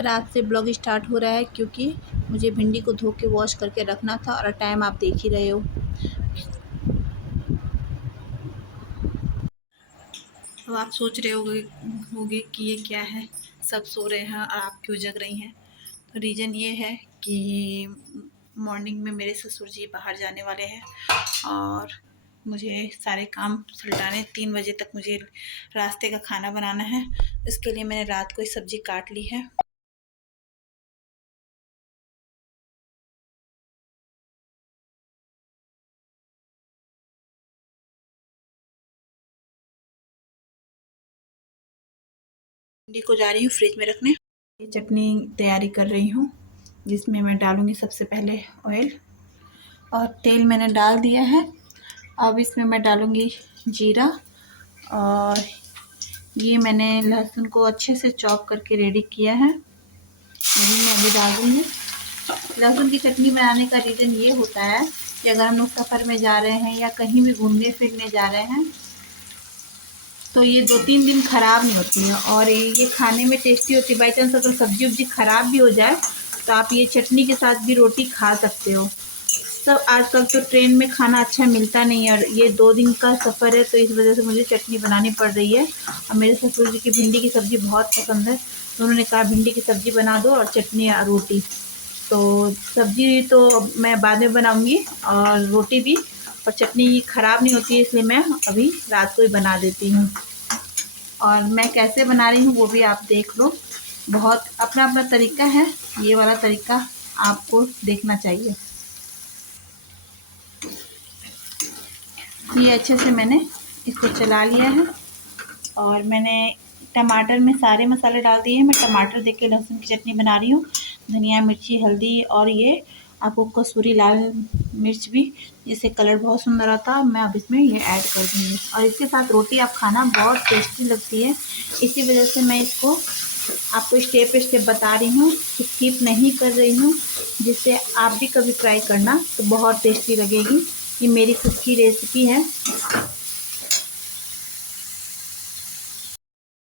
रात से blog start हो रहा है क्योंकि मुझे भिंडी को धो के वॉश करके रखना था और टाइम आप देख ही रहे हो। अब आप सोच रहे होगे कि ये क्या है, सब सो रहे हैं और आप क्यों जग रही हैं। तो रीज़न ये है कि मॉर्निंग में मेरे ससुर जी बाहर जाने वाले हैं और मुझे सारे काम सुलटाने 3 बजे तक मुझे रास्ते का खाना बनाना है। इसके लिए मैंने रात को ही सब्ज़ी काट ली है। भिंडी को जा रही हूँ फ्रिज में रखने। ये चटनी तैयारी कर रही हूँ जिसमें मैं डालूँगी सबसे पहले ऑयल, और तेल मैंने डाल दिया है। अब इसमें मैं डालूँगी जीरा, और ये मैंने लहसुन को अच्छे से चॉप करके रेडी किया है, यही मैं अभी डाल दूँगी। लहसुन की चटनी बनाने का रीज़न ये होता है कि अगर हम लोग सफ़र में जा रहे हैं या कहीं भी घूमने फिरने जा रहे हैं तो ये 2-3 दिन ख़राब नहीं होती है और ये खाने में टेस्टी होती है। बाई चांस अगर सब्ज़ी उब्जी ख़राब भी हो जाए तो आप ये चटनी के साथ भी रोटी खा सकते हो। सब आजकल तो ट्रेन में खाना अच्छा मिलता नहीं है और ये 2 दिन का सफ़र है तो इस वजह से मुझे चटनी बनानी पड़ रही है। और मेरे ससुर जी की भिंडी की सब्ज़ी बहुत पसंद है तो उन्होंने कहा भिंडी की सब्ज़ी बना दो और चटनी और रोटी। तो सब्ज़ी तो मैं बाद में बनाऊँगी और रोटी भी, और चटनी ख़राब नहीं होती है इसलिए मैं अभी रात को ही बना देती हूँ। और मैं कैसे बना रही हूँ वो भी आप देख लो, बहुत अपना अपना तरीका है, ये वाला तरीका आपको देखना चाहिए। ये अच्छे से मैंने इसको चला लिया है और मैंने टमाटर में सारे मसाले डाल दिए हैं। मैं टमाटर देके लहसुन की चटनी बना रही हूँ, धनिया मिर्ची हल्दी और ये आपको कसूरी लाल मिर्च भी, जिससे कलर बहुत सुंदर आता है। मैं अब इसमें ये ऐड कर दूँगी और इसके साथ रोटी आप खाना बहुत टेस्टी लगती है। इसी वजह से मैं इसको आपको स्टेप बाय स्टेप बता रही हूँ, स्किप नहीं कर रही हूँ, जिससे आप भी कभी ट्राई करना तो बहुत टेस्टी लगेगी। ये मेरी खुद की रेसिपी है।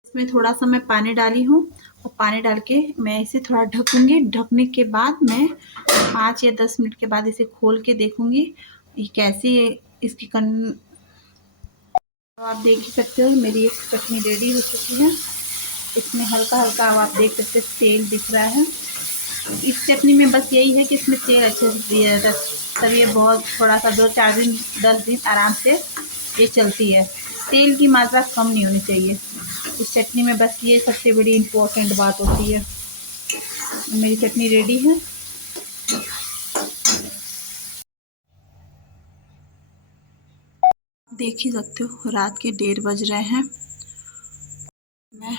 इसमें थोड़ा सा मैं पानी डाली हूँ और पानी डाल के मैं इसे थोड़ा ढकूँगी। ढकने के बाद मैं 5 या 10 मिनट के बाद इसे खोल के देखूँगी ये कैसी इसकी तो आप देख ही सकते हो मेरी एक चटनी रेडी हो चुकी है। इसमें हल्का हल्का अब आप देख सकते तेल दिख रहा है। इस चटनी में बस यही है कि इसमें तेल अच्छे से दिया जाता है, तब ये बहुत थोड़ा सा 2-4 दिन 10 दिन आराम से ये चलती है। तेल की मात्रा कम नहीं होनी चाहिए इस चटनी में, बस ये सबसे बड़ी इम्पोर्टेंट बात होती है। मेरी चटनी रेडी है। देख ही सकते हो रात के 1:30 बज रहे हैं। मैं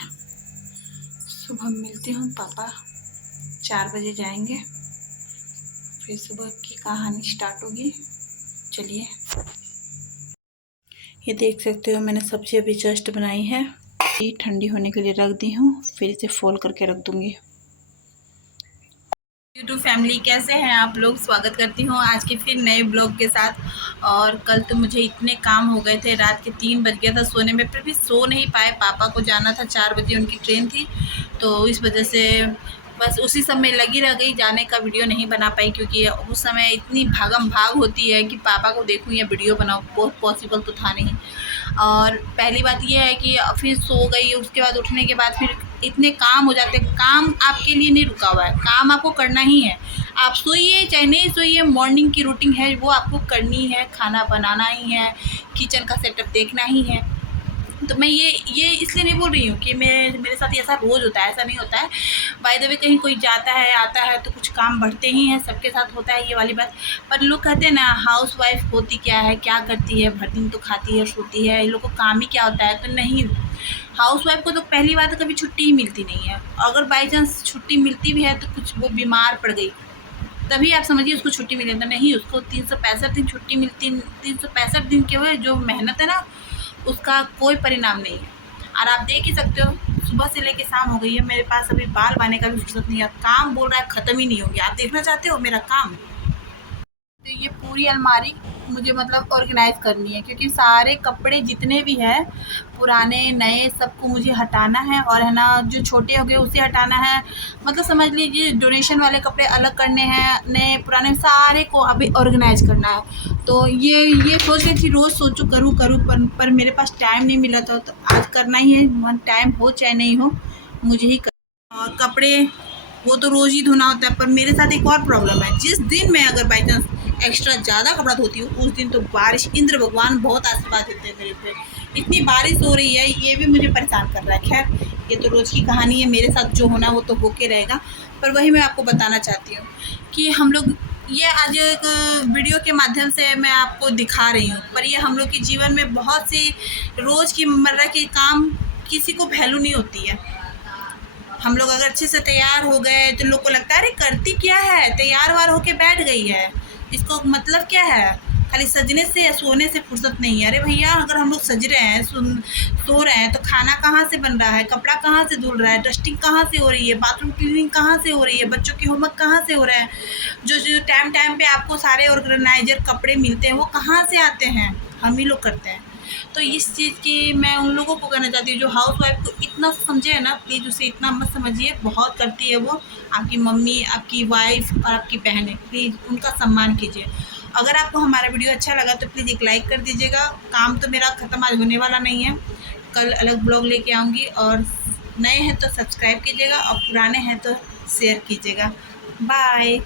सुबह मिलती हूँ, पापा 4 बजे जाएंगे, फिर सुबह की कहानी स्टार्ट होगी। चलिए, ये देख सकते हो मैंने सब्ज़ी अभी जस्ट बनाई है, ये ठंडी होने के लिए रख दी हूँ, फिर इसे फोल्ड करके रख दूँगी। यूट्यूब फैमिली, कैसे हैं आप लोग? स्वागत करती हूँ आज के फिर नए ब्लॉग के साथ। और कल तो मुझे इतने काम हो गए थे, रात के 3 बज गया था सोने में, फिर भी सो नहीं पाए। पापा को जाना था 4 बजे, उनकी ट्रेन थी, तो इस वजह से बस उसी समय लगी रह गई, जाने का वीडियो नहीं बना पाई क्योंकि उस समय इतनी भागम भाग होती है कि पापा को देखूँ या वीडियो बनाऊँ, बहुत पॉसिबल तो था नहीं। और पहली बात ये है कि फिर सो गई, उसके बाद उठने के बाद फिर इतने काम हो जाते हैं। काम आपके लिए नहीं रुका हुआ है, काम आपको करना ही है। आप सोइए चाहे नहीं सोइए, मॉर्निंग की रूटीन है वो आपको करनी है, खाना बनाना ही है, किचन का सेटअप देखना ही है। तो मैं ये इसलिए नहीं बोल रही हूँ कि मेरे साथ ऐसा रोज़ होता है, ऐसा नहीं होता है। बाय द वे कहीं कोई जाता है आता है तो कुछ काम बढ़ते ही हैं, सबके साथ होता है ये वाली बात। पर लोग कहते हैं ना हाउस वाइफ होती क्या है, क्या करती है, भर दिन तो खाती है सोती है, इन लोग को काम ही क्या होता है। तो नहीं, हाउस वाइफ को तो पहली बात तो कभी छुट्टी ही मिलती नहीं है। अगर बाई चांस छुट्टी मिलती भी है तो कुछ वो बीमार पड़ गई तभी आप समझिए उसको छुट्टी मिले, तो नहीं, उसको 365 दिन छुट्टी मिलती। 365 दिन के हुए जो मेहनत है ना उसका कोई परिणाम नहीं है। और आप देख ही सकते हो सुबह से लेके शाम हो गई है, मेरे पास अभी बाल बांधने का भी फुर्सत नहीं है। काम बोल रहा है ख़त्म ही नहीं होगी। आप देखना चाहते हो मेरा काम? तो ये पूरी अलमारी मुझे मतलब ऑर्गेनाइज़ करनी है, क्योंकि सारे कपड़े जितने भी हैं पुराने नए सबको मुझे हटाना है, और है ना जो छोटे हो गए उसे हटाना है। मतलब समझ लीजिए डोनेशन वाले कपड़े अलग करने हैं, नए पुराने सारे को अभी ऑर्गेनाइज़ करना है। तो ये सोच रही थी रोज़ सोचूं करूँ करूँ, पर मेरे पास टाइम नहीं मिला था, तो आज करना ही है, मन टाइम हो चाहे नहीं हो मुझे ही करना। और कपड़े वो तो रोज़ ही धोना होता है, पर मेरे साथ एक और प्रॉब्लम है। जिस दिन मैं अगर बाई चांस एक्स्ट्रा ज़्यादा कपड़ा धोती हूँ उस दिन तो बारिश, इंद्र भगवान बहुत आशीर्वाद देते हैं मेरे पे। इतनी बारिश हो रही है, ये भी मुझे परेशान कर रहा है। खैर ये तो रोज़ की कहानी है, मेरे साथ जो होना वो तो होके रहेगा। पर वही मैं आपको बताना चाहती हूँ कि हम लोग ये आज एक वीडियो के माध्यम से मैं आपको दिखा रही हूँ, पर ये हम लोग के जीवन में बहुत सी रोज़ की मर्रा के काम किसी को वैल्यू नहीं होती है। हम लोग अगर अच्छे से तैयार हो गए तो लोग को लगता है अरे करती क्या है, तैयार वार होके बैठ गई है, इसको मतलब क्या है, खाली सजने से या सोने से फुर्सत नहीं है। अरे भैया अगर हम लोग सज रहे हैं, सो रहे हैं, तो खाना कहाँ से बन रहा है, कपड़ा कहाँ से धुल रहा है, डस्टिंग कहाँ से हो रही है, बाथरूम क्लीनिंग कहाँ से हो रही है, बच्चों की होमवर्क कहाँ से हो रहा है, जो जो टाइम टाइम पे आपको सारे ऑर्गेनाइजर कपड़े मिलते हैं वो कहाँ से आते हैं, हम ही लोग करते हैं। तो इस चीज़ की मैं उन लोगों को कहना चाहती हूँ जो हाउस वाइफ को इतना समझे है ना, प्लीज़ उसे इतना मत समझिए, बहुत करती है वो, आपकी मम्मी, आपकी वाइफ और आपकी बहनें, प्लीज़ उनका सम्मान कीजिए। अगर आपको हमारा वीडियो अच्छा लगा तो प्लीज़ एक लाइक कर दीजिएगा। काम तो मेरा ख़त्म आज होने वाला नहीं है, कल अलग ब्लॉग लेके आऊँगी, और नए हैं तो सब्सक्राइब कीजिएगा और पुराने हैं तो शेयर कीजिएगा। बाय।